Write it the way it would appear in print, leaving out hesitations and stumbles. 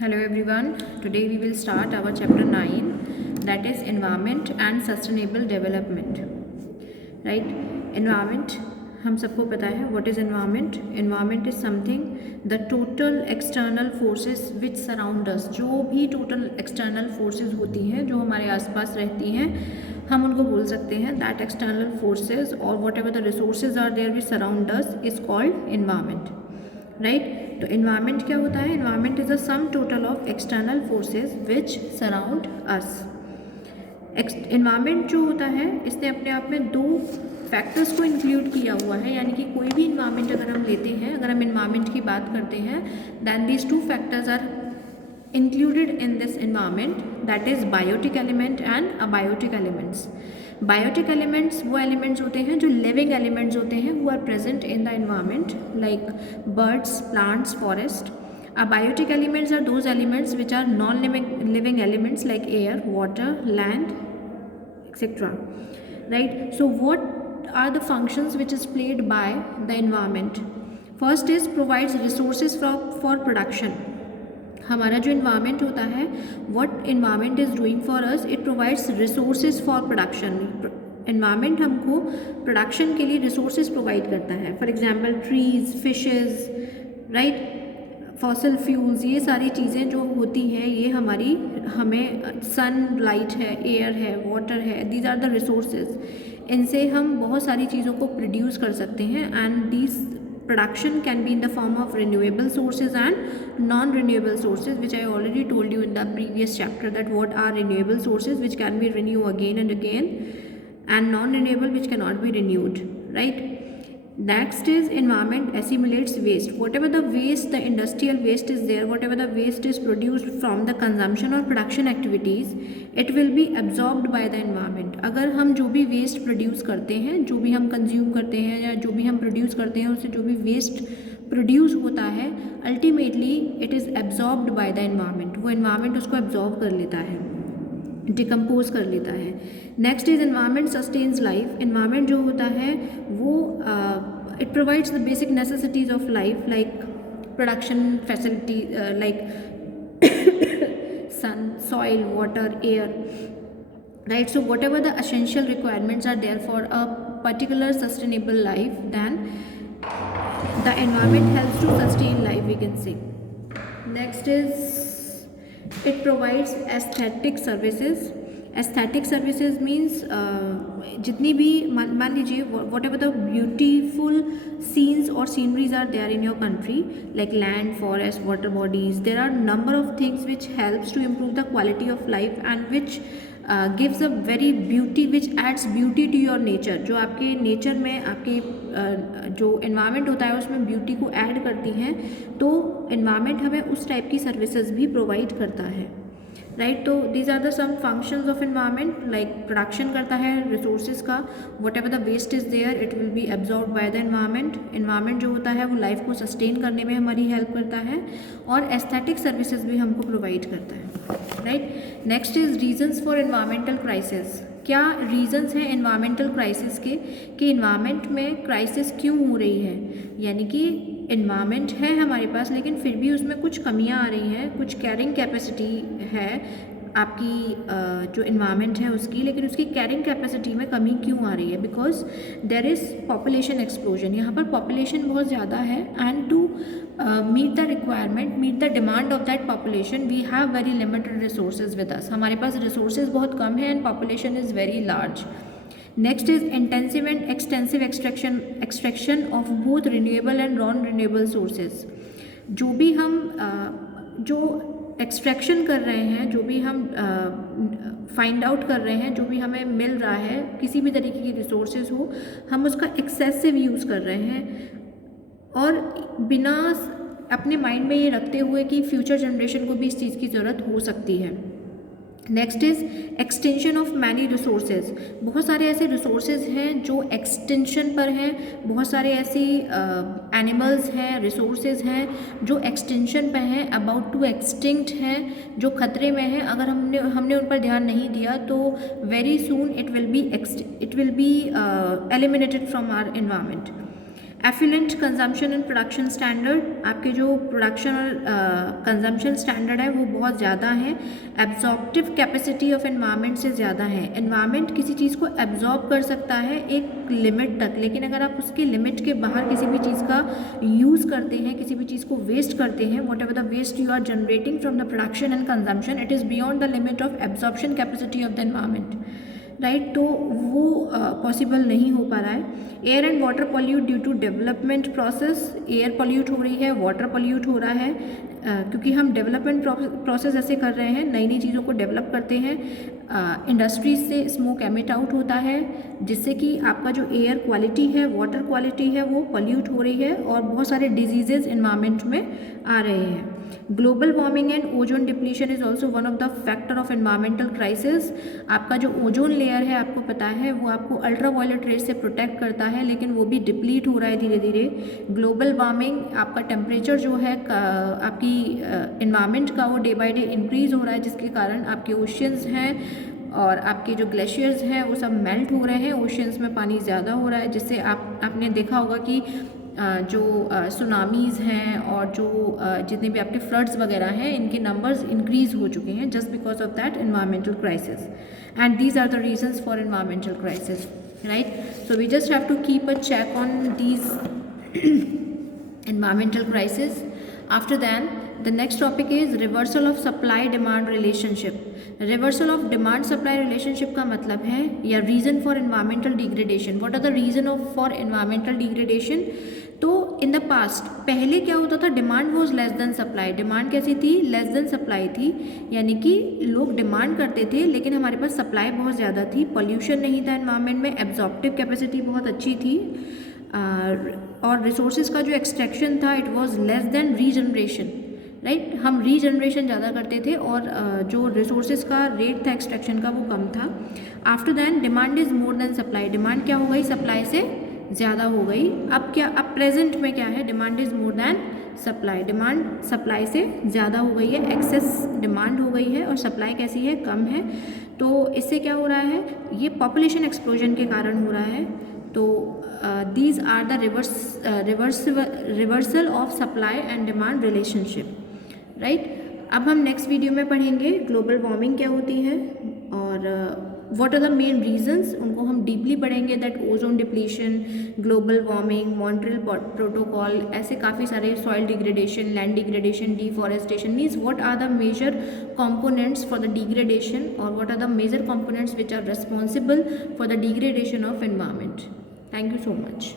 Hello everyone, today we will start our chapter 9, that is environment and sustainable development. Right? Environment, हम सबको पता है what is environment. Environment is something, the total external forces which surround us. जो भी total external forces होती हैं जो हमारे आसपास रहती हैं हम उनको बोल सकते हैं that external forces or whatever the resources are there which surround us is called environment. Right तो इन्वायरमेंट क्या होता है? Environment is a sum total of external forces which surround us. Environment जो होता है इसने अपने आप में दो फैक्टर्स को इंक्लूड किया हुआ है, यानी कि कोई भी इन्वायरमेंट अगर हम लेते हैं, अगर हम इन्वायरमेंट की बात करते हैं, then these two factors are included in this environment, that is biotic element and abiotic elements. Biotic elements वो elements होते हैं जो living elements होते हैं, who are present in the environment like birds, plants, forest. Abiotic elements are those elements which are non-living elements like air, water, land, etc. Right? So what are the functions which is played by the environment? First is provides resources for production. हमारा जो environment होता है, what environment is doing for us, it provides resources for production. Environment हमको production के लिए resources provide करता है. For example trees, fishes, right, fossil fuels, ये सारी चीज़ें जो होती हैं ये हमें सन लाइट है, एयर है, वाटर है, दीज आर द रिसोर्सेज. इनसे हम बहुत सारी चीज़ों को प्रोड्यूस कर सकते हैं and these production can be in the form of renewable sources and non-renewable sources, which I already told you in the previous chapter that what are renewable sources which can be renewed again and again, and non-renewable which cannot be renewed. Right? Next is environment assimilates waste. Whatever the waste, the industrial waste is there, whatever the waste is produced from the consumption or production activities, it will be absorbed by the environment. अगर हम जो भी waste produce करते हैं, जो भी हम consume करते हैं या जो भी हम produce करते हैं, उससे जो भी waste produce होता है, ultimately it is absorbed by the environment. वो environment उसको absorb कर लेता है, डिकम्पोज कर लेता है. Next is environment sustains life. Environment जो होता है वो it provides the basic necessities of life like production facility like sun, soil, water, air. Right, so whatever the essential requirements are there for a particular sustainable life, then the environment helps to sustain life, we can say. Next is it provides aesthetic services. Aesthetic services means जितनी भी मान लीजिए whatever the beautiful scenes or sceneries are there in your country like land, forest, water bodies, there are number of things which helps to improve the quality of life and which gives a very beauty, which adds beauty to your nature. जो आपके nature में आपके जो environment होता है उसमें beauty को add करती हैं, तो इन्वायरमेंट हमें उस टाइप की सर्विसेज भी प्रोवाइड करता है. राइट, तो these are the some functions of environment. Like production करता है रिसोर्सेज का, whatever the waste is there it will be absorb by the environment. Environment जो होता है वो लाइफ को सस्टेन करने में हमारी हेल्प करता है और एस्थेटिक सर्विसेज भी हमको प्रोवाइड करता है. Right, next is reasons for environmental crisis. क्या रीजन्स हैं इन्वायरमेंटल क्राइसिस के, कि इन्वायरमेंट में क्राइसिस क्यों हो रही है. यानी कि इन्वायरमेंट है हमारे पास लेकिन फिर भी उसमें कुछ कमियां आ रही हैं, कुछ कैरिंग कैपेसिटी है आपकी जो इन्वायरमेंट है उसकी, लेकिन उसकी कैरिंग कैपेसिटी में कमी क्यों आ रही है? Because there is population explosion. यहाँ पर पॉपुलेशन बहुत ज़्यादा है and to meet the requirement, meet the demand of that population we have very limited resources with us. हमारे पास रिसोर्सेज बहुत कम है and population is very large. Next is intensive and extensive extraction of both renewable and non renewable sources. जो भी हम जो extraction कर रहे हैं, जो भी हम फाइंड आउट कर रहे हैं, जो भी हमें मिल रहा है किसी भी तरीके की रिसोर्सेज हो, हम उसका एक्सेसिव यूज़ कर रहे हैं और बिना अपने माइंड में ये रखते हुए कि फ्यूचर जनरेशन को भी इस चीज़ की ज़रूरत हो सकती है. Next is extension of many resources. बहुत सारे ऐसे रिसोर्सेज हैं जो एक्सटेंशन पर हैं, बहुत सारे ऐसी एनिमल्स हैं, रिसोर्सेज हैं जो एक्सटेंशन पर हैं, अबाउट टू एक्सटिंक्ट हैं, जो खतरे में हैं. अगर हमने उन पर ध्यान नहीं दिया तो very soon it will be eliminated from our environment. Affluent consumption and production standard, आपके जो प्रोडक्शन और कंजम्पशन स्टैंडर्ड है वो बहुत ज़्यादा है। एब्जॉर्प्टिव कैपेसिटी ऑफ एनवायरनमेंट से ज़्यादा है। एनवायरनमेंट किसी चीज़ को एब्जॉर्ब कर सकता है एक लिमिट तक, लेकिन अगर आप उसकी लिमिट के बाहर किसी भी चीज़ का यूज़ करते हैं, किसी भी चीज़ को वेस्ट करते हैं, whatever the waste you are generating from the production and consumption, it is beyond the limit of absorption capacity of the environment, right. तो वो पॉसिबल नहीं हो पा रहा है। Air and water pollute due to development process, air pollute हो रही है, वाटर पॉल्यूट हो रहा है, क्योंकि हम डेवलपमेंट प्रोसेस ऐसे कर रहे हैं, नई नई चीज़ों को डेवलप करते हैं। इंडस्ट्रीज से स्मोक एमिट आउट होता है, जिससे कि आपका जो एयर क्वालिटी है, वाटर क्वालिटी है, वो पॉल्यूट हो रही है और बहुत सारे डिजीजेज इन्वायरमेंट में आ रहे हैं। Global warming and ozone depletion is also one of the factor of environmental crisis. आपका जो ओजोन लेयर है, आपको पता है, वो आपको अल्ट्रा वायलेट रेज से प्रोटेक्ट करता है, लेकिन वो भी डिप्लीट हो रहा है धीरे धीरे। ग्लोबल वार्मिंग, आपका टेम्परेचर जो है आपकी इन्वायरमेंट का, वो डे बाई डे इंक्रीज़ हो रहा है, जिसके कारण आपके ओशियंस हैं और आपके जो ग्लेशियर्स हैं वो सब मेल्ट हो रहे हैं, ओशियंस में पानी ज़्यादा हो रहा है, जिससे आपने देखा होगा कि जो सुनामीज़ हैं और जो जितने भी आपके फ्लड्स वगैरह हैं, इनके नंबर्स इंक्रीज़ हो चुके हैं just because of that environmental crisis, and these are the reasons for environmental crisis, right. So we just have to keep a check on these environmental crisis. After then, the next topic is reversal of supply demand relationship. Reversal of demand supply relationship का मतलब है या reason for environmental degradation. What are the reason of for environmental degradation? तो in the past पहले क्या होता था, demand was less than supply. Demand कैसी थी? लेस देन सप्लाई थी, यानी कि लोग डिमांड करते थे लेकिन हमारे पास सप्लाई बहुत ज़्यादा थी, पॉल्यूशन नहीं था एनवायरनमेंट में, एब्जॉर्प्टिव कैपेसिटी बहुत अच्छी थी, और रिसोर्सेज का जो एक्सट्रैक्शन था it was less than regeneration, right. हम रीजनरेशन ज़्यादा करते थे और जो रिसोर्सेज का रेट था एक्सट्रैक्शन का वो कम था। After than demand is more than supply, demand क्या हो गई? सप्लाई से ज़्यादा हो गई। अब क्या, अब प्रेजेंट में क्या है? Demand is more than supply, demand supply से ज़्यादा हो गई है, एक्सेस डिमांड हो गई है और सप्लाई कैसी है? कम है। तो इससे क्या हो रहा है? ये पॉपुलेशन एक्सप्लोजन के कारण हो रहा है। तो these are the reversal of supply and demand relationship, right। अब हम नेक्स्ट वीडियो में पढ़ेंगे ग्लोबल वार्मिंग क्या होती है और what are the main reasons, उनको हम डीपली पढ़ेंगे, that ozone depletion, global warming, Montreal protocol, ऐसे काफ़ी सारे, soil degradation, land degradation, deforestation, means what are the major components for the degradation or what are the major components which are responsible for the degradation of environment. Thank you so much.